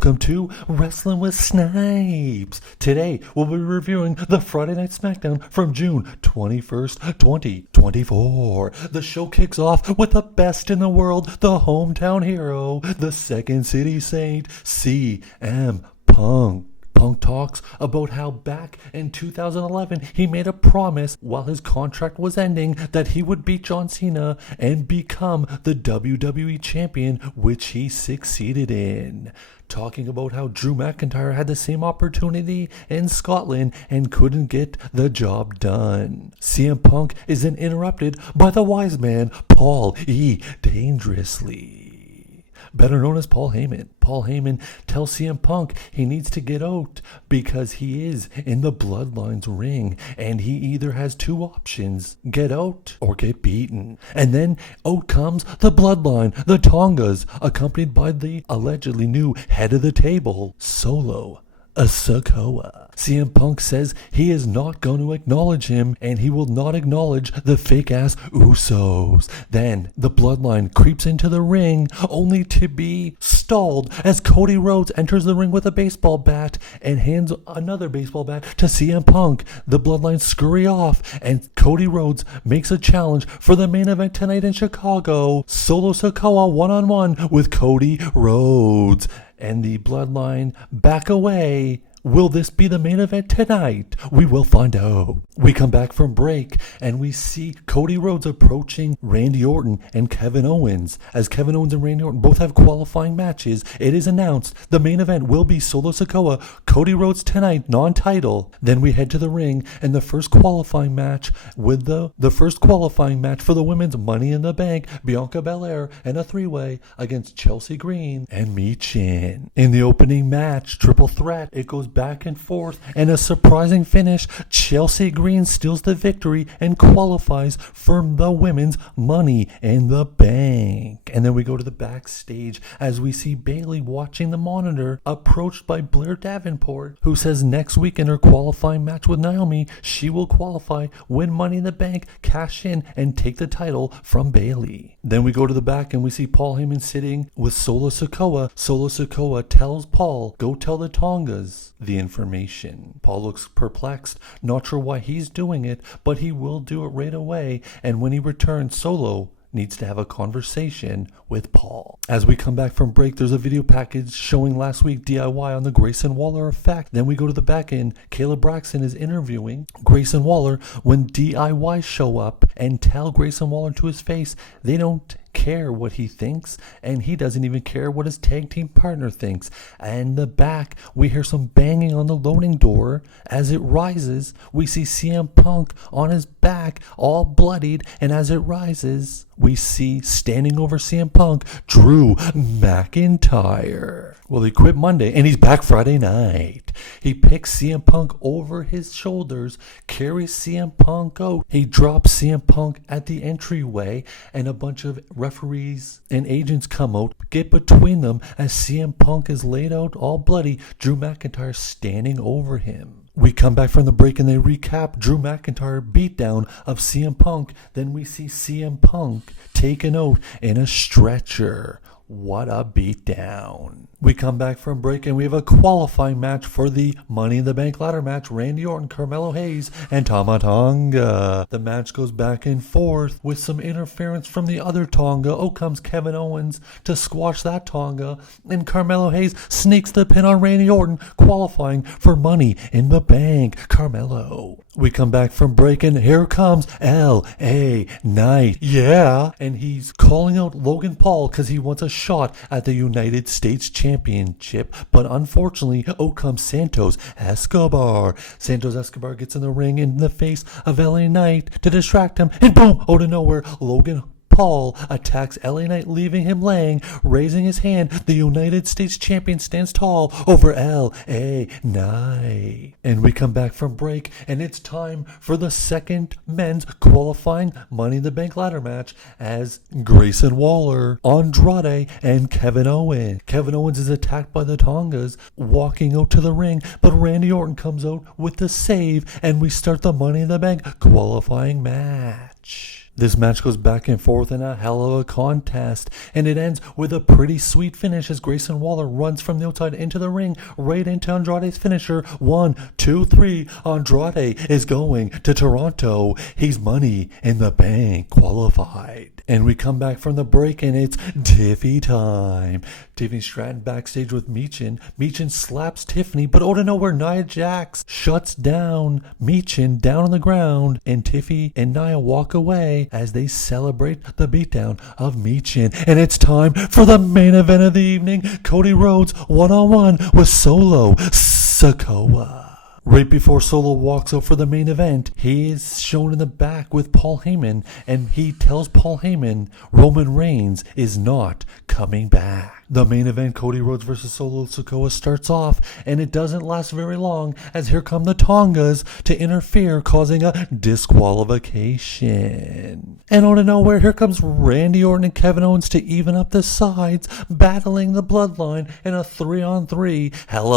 Welcome to Wrestling with Snipes. Today, we'll be reviewing the Friday Night SmackDown from June 21st, 2024. The show kicks off with the best in the world, the hometown hero, the Second City Saint, CM Punk. Punk talks about how back in 2011 he made a promise while his contract was ending that he would beat John Cena and become the WWE champion, which he succeeded in. Talking about how Drew McIntyre had the same opportunity in Scotland and couldn't get the job done. CM Punk is then interrupted by the wise man Paul E. Dangerously, better known as Paul Heyman. Paul Heyman tells CM Punk he needs to get out because he is in the Bloodline's ring and he either has two options: get out or get beaten. And then out comes the Bloodline, the Tongas, accompanied by the allegedly new head of the table, Solo Sikoa. CM Punk says he is not going to acknowledge him and he will not acknowledge the fake ass Usos. Then the Bloodline creeps into the ring only to be stalled as Cody Rhodes enters the ring with a baseball bat and hands another baseball bat to CM Punk. The Bloodline scurry off and Cody Rhodes makes a challenge for the main event tonight in Chicago. Solo Sikoa one-on-one with Cody Rhodes. And the Bloodline back away. Will this be the main event tonight? We will find out. We come back from break and we see Cody Rhodes approaching Randy Orton and Kevin Owens. As Kevin Owens and Randy Orton both have qualifying matches, it is announced the main event will be Solo Sikoa, Cody Rhodes tonight, non-title. Then we head to the ring and the first qualifying match with the first qualifying match for the women's Money in the Bank, Bianca Belair and a three-way against Chelsea Green and Michin. In the opening match, triple threat, it goes back and forth and a surprising finish. Chelsea Green steals the victory and qualifies for the women's Money in the Bank. And then we go to the backstage as we see Bayley watching the monitor, approached by Blair Davenport, who says next week in her qualifying match with Naomi, she will qualify, win Money in the Bank, cash in, and take the title from Bayley. Then we go to the back and we see Paul Heyman sitting with Solo Sikoa. Solo Sikoa tells Paul, go tell the Tongas the information. Paul looks perplexed, not sure why he's doing it, but he will do it right away. And when he returns, Solo needs to have a conversation with Paul. As we come back from break, there's a video package showing last week DIY on the Grayson Waller effect. Then we go to the back end. Caleb Braxton is interviewing Grayson Waller when DIY show up and tell Grayson Waller to his face they don't care what he thinks, and he doesn't even care what his tag team partner thinks. And the back, we hear some banging on the loading door. As it rises, we see CM Punk on his back, all bloodied, and as it rises, we see standing over CM Punk, Drew McIntyre. Well, he quit Monday and he's back Friday night. He picks CM Punk over his shoulders, carries CM Punk out. He drops CM Punk at the entryway, and a bunch of referees and agents come out, get between them as CM Punk is laid out all bloody, Drew McIntyre standing over him. We come back from the break and they recap Drew McIntyre beatdown of CM Punk. Then we see CM Punk taken out in a stretcher. What a beatdown. We come back from break and we have a qualifying match for the Money in the Bank ladder match. Randy Orton, Carmelo Hayes, and Tama Tonga. The match goes back and forth with some interference from the other Tonga. Out comes Kevin Owens to squash that Tonga, and Carmelo Hayes sneaks the pin on Randy Orton, qualifying for Money in the Bank. Carmelo. We come back from break and here comes L.A. Knight. Yeah. And he's calling out Logan Paul because he wants a shot at the United States Championship. But unfortunately, out comes Santos Escobar. Santos Escobar gets in the ring in the face of L.A. Knight to distract him. And boom, out of nowhere, Logan Paul attacks LA Knight, leaving him laying, raising his hand. The United States champion stands tall over LA Knight. And we come back from break, and it's time for the second men's qualifying Money in the Bank ladder match as Grayson Waller, Andrade, and Kevin Owens. Kevin Owens is attacked by the Tongas, walking out to the ring, but Randy Orton comes out with the save, and we start the Money in the Bank qualifying match. This match goes back and forth in a hell of a contest, and it ends with a pretty sweet finish as Grayson Waller runs from the outside into the ring, right into Andrade's finisher. 1, 2, 3. Andrade is going to Toronto. He's Money in the Bank qualified. And we come back from the break, and it's Tiffy time. Tiffany Stratton backstage with Meechin. Meechin slaps Tiffany, but out of nowhere, Nia Jax shuts down Meechin down on the ground, and Tiffy and Nia walk away as they celebrate the beatdown of Meechin. And it's time for the main event of the evening. Cody Rhodes one-on-one with Solo Sikoa. Right before Solo walks out for the main event, he is shown in the back with Paul Heyman, and he tells Paul Heyman Roman Reigns is not coming back. The main event, Cody Rhodes versus Solo Sikoa, starts off, and it doesn't last very long as here come the Tongas to interfere, causing a disqualification. And out of nowhere, here comes Randy Orton and Kevin Owens to even up the sides, battling the Bloodline in a 3-on-3 hell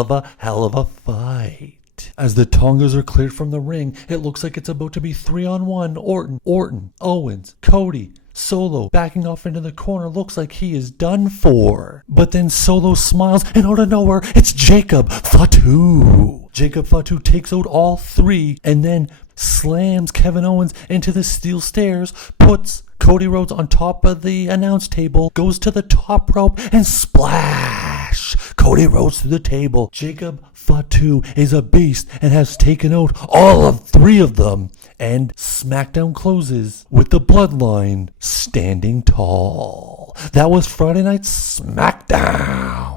of a fight. As the Tongas are cleared from the ring, it looks like it's about to be 3-on-1. Orton, Owens, Cody, Solo backing off into the corner. Looks like he is done for. But then Solo smiles, and out of nowhere, it's Jacob Fatu. Jacob Fatu takes out all three and then slams Kevin Owens into the steel stairs, puts Cody Rhodes on top of the announce table, goes to the top rope, and splash! Cody Rhodes through the table. Jacob Fatu is a beast and has taken out all of three of them. And SmackDown closes with the Bloodline standing tall. That was Friday Night SmackDown.